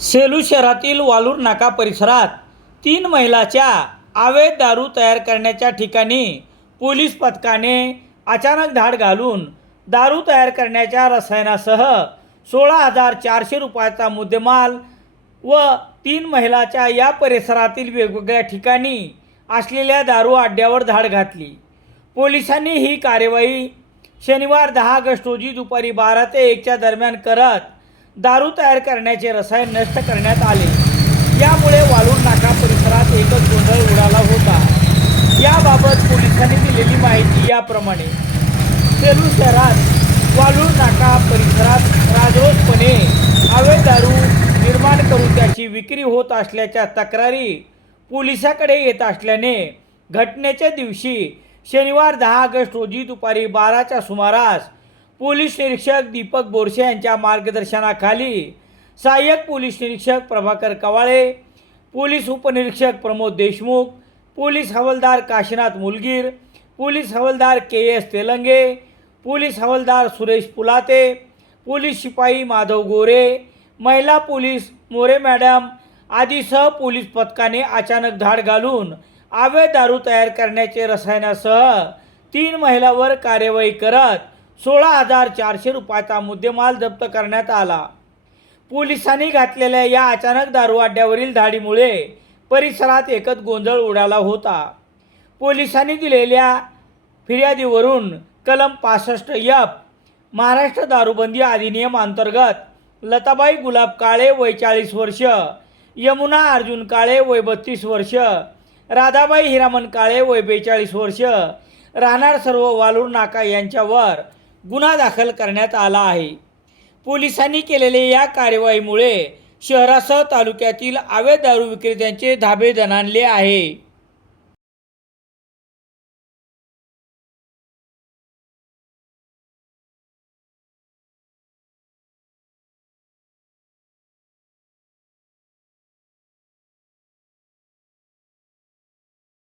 सेलू शहरातील वालूर नाका परिसरात तीन महिलाच्या अवैध दारू तयार करण्याच्या ठिकाणी पोलीस पथकाने अचानक धाड घालून दारू तयार करण्याच्या रसायनासह सोळा हजार चारशे रुपयाचा मुद्देमाल व तीन महिलाच्या या परिसरातील वेगवेगळ्या ठिकाणी असलेल्या दारू अड्ड्यावर धाड घातली. पोलिसांनी ही कार्यवाही शनिवार दहा ऑगस्ट रोजी दुपारी बारा ते एकच्या दरम्यान करत दारू तयार करण्याचे रसायन नष्ट करण्यात आले. यामुळे वाळूर नाका परिसरात एकच गोंधळ उडाला होता. याबाबत पोलिसांनी दिलेली माहिती याप्रमाणे. सेलू शहरात वाळूर नाका परिसरात राजरोसपणे हवे दारू निर्माण करून त्याची विक्री होत असल्याच्या तक्रारी पोलिसाकडे येत असल्याने घटनेच्या दिवशी शनिवार दहा ऑगस्ट रोजी दुपारी बाराच्या सुमारास पोलीस निरीक्षक दीपक बोरसे यांच्या मार्गदर्शनाखाली सहाय्यक पोलीस निरीक्षक प्रभाकर कवाळे पोलीस उपनिरीक्षक प्रमोद देशमुख पोलीस हवालदार काशीनाथ मुलगीर पोलीस हवालदार के एस तेलंगे पोलीस हवालदार सुरेश पुलाते पोलीस शिपाई माधव गोरे महिला पोलीस मोरे मॅडम आदीसह पोलीस पथकाने अचानक धाड घालून अवैध दारू तयार करण्याचे रसायनासह तीन महिलावर कार्यवाही करत सोळा हजार चारशे रुपयाचा मुद्देमाल जप्त करण्यात आला. पोलिसांनी घातलेल्या या अचानक दारू अड्ड्यावरील धाडीमुळे परिसरात एकच गोंधळ उडाला होता. पोलिसांनी दिलेल्या फिर्यादीवरून कलम पासष्ट यप महाराष्ट्र दारूबंदी अधिनियम अंतर्गत लताबाई गुलाब काळे वय चाळीस वर्ष यमुना अर्जुन काळे वय बत्तीस वर्ष राधाबाई हिरामन काळे वय बेचाळीस वर्ष राहणार सर्व वालूर नाका यांच्यावर गुन्हा दाखल करण्यात आला आहे. पोलिसांनी केलेल्या या कारवाईमुळे शहरासह तालुक्यातील अवैध दारू विक्रेत्यांचे धाबे दणाणले आहे.